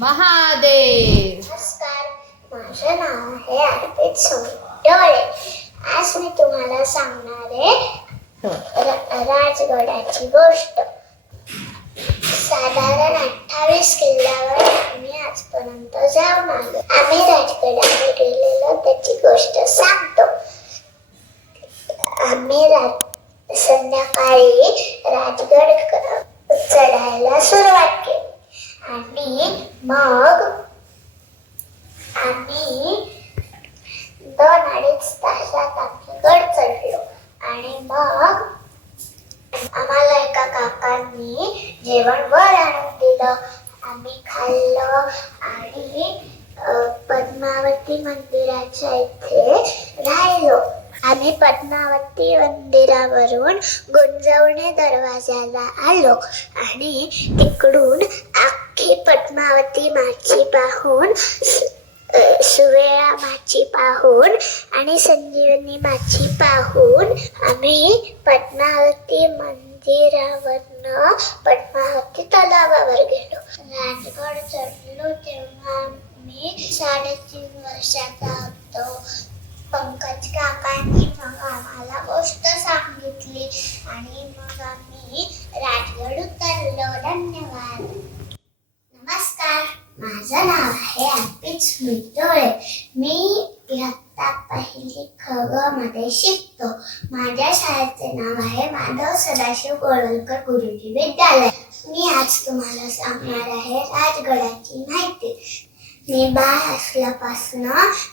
महादेव. नमस्कार माझे नाव आहे अर्पित सोडोळे आज मी तुम्हाला सांगणार आहे राजगडाची गोष्ट. साधारण अठ्ठावीस किल्ल्यावर आम्ही आजपर्यंत जाऊन आलो आम्ही राजगडावर गेलेलो त्याची गोष्ट सांगतो. आम्ही रात संध्याकाळी राजगड चढायला सुरुवात केली. आणि मग आम्ही दोन अडीच तासात आम्ही गड चढलो. आणि मग आम्हाला एका काकांनी जेवण वर आणून दिलं. आम्ही खाल्लं आणि पद्मावती मंदिराच्या इथे राहिलो. आम्ही पद्मावती मंदिरावरून गुंजवणे दरवाजाला आलो. आणि तिकडून अख्खी पद्मावती माची पाहून सुवेळा माची पाहून आणि संजीवनी माची पाहून आम्ही पद्मावती मंदिरावरनं पद्मावती तलावावर गेलो. राजगड चढलो तेव्हा मी साडेतीन वर्षाचा होतो. पंकज काकांनी मग आम्हाला गोष्ट सांगितली आणि मग आम्ही राजगड उतरलो धन्यवाद नमस्कार माझं नाव आहे अर्पित स्मितोळे मी इयत्ता पहिली ख मध्ये शिकतो माझ्या शाळेचे नाव आहे माधव सदाशिव गोळवलकर गुरुजी विद्यालय. मी आज तुम्हाला सांगणार आहे राजगडाची माहिती. मी बाळ असल्यापासून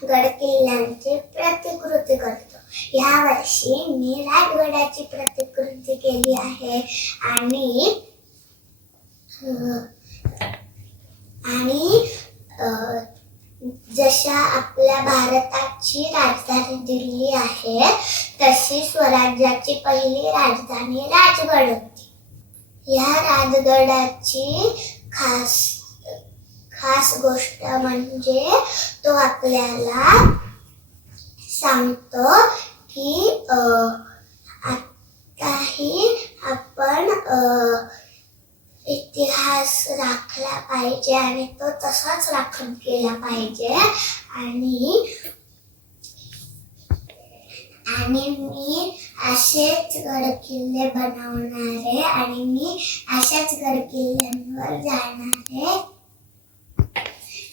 गड किल्ल्यांची प्रतिकृती करतो. या वर्षी मी राजगडाची प्रतिकृती केली आहे आणि आणि जशा आपल्या भारताची राजधानी दिल्ली आहे तशी स्वराज्याची पहिली राजधानी राजगड होती. या राजगडाची खास खास गोष्ट म्हणजे तो आपल्याला सांगतो की आ, पाहिजे आणि तो तसाच राखून केला पाहिजे. आणि आणि मी असेच गडकिल्ले बनवणारे आणि मी अशाच गडकिल्ल्यांवर जाणारे.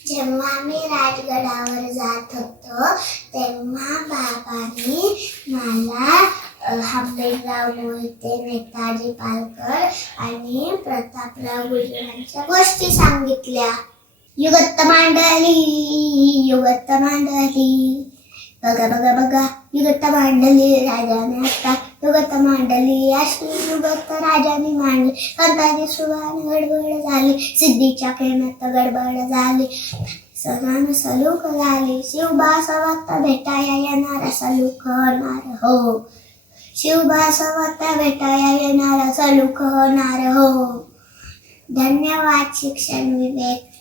जेव्हा मी राजगडावर जात होतो तेव्हा बाबांनी मला अ, मोहिते नेताजी पालकर आणि प्रतापराव गुजरांच्या गोष्टी सांगितल्या. युगत्त मांडली युगत्त मांडली. बघा बघा बघा युगत्त मांडली राजाने आता. युगत मांडली अशी युगत राजाने मांडली. कंताची सुभान गडबड झाली सिद्धीच्या प्रेमात गडबड झाली. सदान सलूक झाली शिवबा सवत भेटाया येणार सलूक होणार हो. शिवभासवत भेटाया येणार सलूक होणार हो. धन्यवाद शिक्षण विवेक.